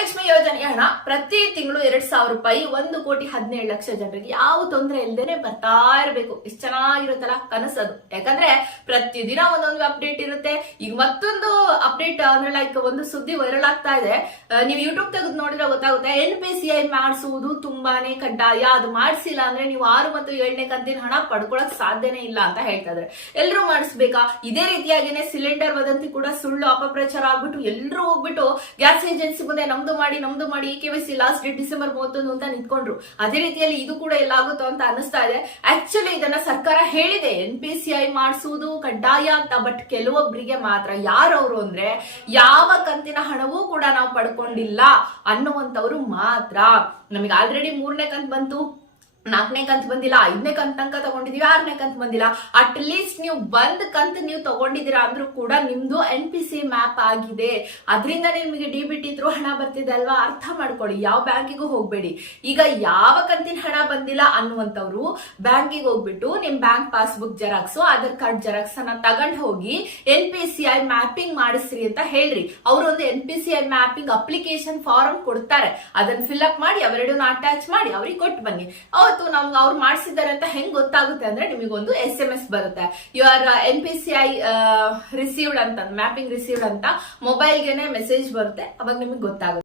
ಗೃಹಲಕ್ಷ್ಮಿ ಯೋಜನೆಯ ಹಣ ಪ್ರತಿ ತಿಂಗಳು ಎರಡ್ ಸಾವಿರ ರೂಪಾಯಿ, ಒಂದು ಕೋಟಿ ಹದಿನೇಳು ಲಕ್ಷ ಜನರಿಗೆ ಯಾವ ತೊಂದರೆ ಇಲ್ದೇನೆ ಬರ್ತಾ ಇರಬೇಕು. ಎಷ್ಟು ಚೆನ್ನಾಗಿರುತ್ತಲ್ಲ ಕನಸದು. ಯಾಕಂದ್ರೆ ಪ್ರತಿದಿನ ಒಂದೊಂದು ಅಪ್ಡೇಟ್ ಇರುತ್ತೆ. ಈಗ ಮತ್ತೊಂದು ಅಪ್ಡೇಟ್ ಅಂದ್ರೆ ಲೈಕ್ ಒಂದು ಸುದ್ದಿ ವೈರಲ್ ಆಗ್ತಾ ಇದೆ. ನೀವು ಯೂಟ್ಯೂಬ್ ತೆಗೆದು ನೋಡಿದ್ರೆ ಗೊತ್ತಾಗುತ್ತೆ ಎನ್ ಪಿ ಸಿ ಐ ಮಾಡಿಸುವುದು ತುಂಬಾನೇ ಕಡ್ಡಾಯ. ಅದು ಮಾಡಿಸಿಲ್ಲ ಅಂದ್ರೆ ನೀವು ಆರು ಮತ್ತು ಏಳನೇ ಕಂತಿನ ಹಣ ಪಡ್ಕೊಳಕ್ ಸಾಧ್ಯನೇ ಇಲ್ಲ ಅಂತ ಹೇಳ್ತಾ ಇದ್ರೆ ಎಲ್ರು ಮಾಡಿಸ್ಬೇಕಾ? ಇದೇ ರೀತಿಯಾಗಿನೇ ಸಿಲಿಂಡರ್ ವದಂತಿ ಕೂಡ ಸುಳ್ಳು ಅಪಪ್ರಚಾರ ಆಗ್ಬಿಟ್ಟು ಎಲ್ರು ಹೋಗ್ಬಿಟ್ಟು ಗ್ಯಾಸ್ ಏಜೆನ್ಸಿ ಮುಂದೆ ನಮ್ದು ಮಾಡಿ ನಮ್ದು ಮಾಡಿ ಈ K C last date December ಮೂವತ್ತೊಂದು ಅಂತ ನಿಂತ್ಕೊಂಡ್ರು. ಅದೇ ರೀತಿಯಲ್ಲಿ ಇದು ಕೂಡ ಎಲ್ಲಾಗುತ್ತೋ ಅಂತ ಅನಿಸ್ತಾ ಇದೆ. ಆಕ್ಚುಲಿ ಇದನ್ನ ಸರ್ಕಾರ ಹೇಳಿದೆ ಎನ್ ಪಿ ಸಿ ಐ ಮಾಡಿಸುವುದು ಕಡ್ಡಾಯ ಅಂತ ಬಟ್ ಕೆಲವೊಬ್ಬರಿಗೆ ಮಾತ್ರ. ಯಾರವರು? ಅಂದ್ರೆ ಯಾವ ಕಂತಿನ ಹಣವೂ ಕೂಡ ನಾವು ಪಡ್ಕೊಂಡಿಲ್ಲ ಅನ್ನುವಂಥವ್ರು ಮಾತ್ರ. ನಮಗೆ ಆಲ್ರೆಡಿ ಮೂರನೇ ಕಂತು ಬಂತು. ನಾಲ್ಕನೇ ಕಂತ್ ಬಂದಿಲ್ಲ, ಐದನೇ ಕಂತ್ ತನಕ ತಗೊಂಡಿದೀವಿ, ಆರನೇ ಕಂತ್ ಬಂದಿಲ್ಲ. ಅಟ್ ಲೀಸ್ಟ್ ನೀವು ಒಂದ್ ಕಂತ್ ನೀವು ತಗೊಂಡಿದ್ದೀರಾ ಅಂದ್ರೂ ಕೂಡ ನಿಮ್ದು ಎನ್ ಪಿ ಸಿ ಮ್ಯಾಪ್ ಆಗಿದೆ. ಅದರಿಂದ ನಿಮಗೆ ಡಿ ಬಿ ಟಿ ಹಣ ಬರ್ತಿದೆ ಅಲ್ವಾ? ಅರ್ಥ ಮಾಡ್ಕೊಳ್ಳಿ, ಯಾವ ಬ್ಯಾಂಕಿಗೂ ಹೋಗ್ಬೇಡಿ. ಈಗ ಯಾವ ಕಂತಿನ ಹಣ ಬಂದಿಲ್ಲ ಅನ್ನುವಂಥವ್ರು ಬ್ಯಾಂಕಿಗೆ ಹೋಗ್ಬಿಟ್ಟು ನಿಮ್ bank passbook xerox, Aadhaar card xerox ಅನ್ನ ತಗೊಂಡ್ ಹೋಗಿ N P C I mapping ಮಾಡಿಸ್ರಿ ಅಂತ ಹೇಳ್ರಿ. ಅವರು N P C I mapping application form ಕೊಡ್ತಾರೆ. ಅದನ್ನ ಫಿಲ್ ಅಪ್ ಮಾಡಿ, ಅವೆರಡನ್ನ ಅಟ್ಯಾಚ್ ಮಾಡಿ, ಅವ್ರಿಗೆ ಕೊಟ್ಟು ಬನ್ನಿ. ಅವತ್ತು ನಮ್ಗೆ ಅವ್ರು ಮಾಡಿಸಿದ್ದಾರೆ ಅಂತ ಹೆಂಗ್ ಗೊತ್ತಾಗುತ್ತೆ ಅಂದ್ರೆ ನಿಮಗೊಂದು ಎಸ್ ಎಂ ಎಸ್ ಬರುತ್ತೆ. You are N P C I received ಅಂತ ಮ್ಯಾಪಿಂಗ್ ರಿಸೀವ್ಡ್ ಅಂತ ಮೊಬೈಲ್ಗೆನೆ ಮೆಸೇಜ್ ಬರುತ್ತೆ. ಅವಾಗ ನಿಮಗೆ ಗೊತ್ತಾಗುತ್ತೆ.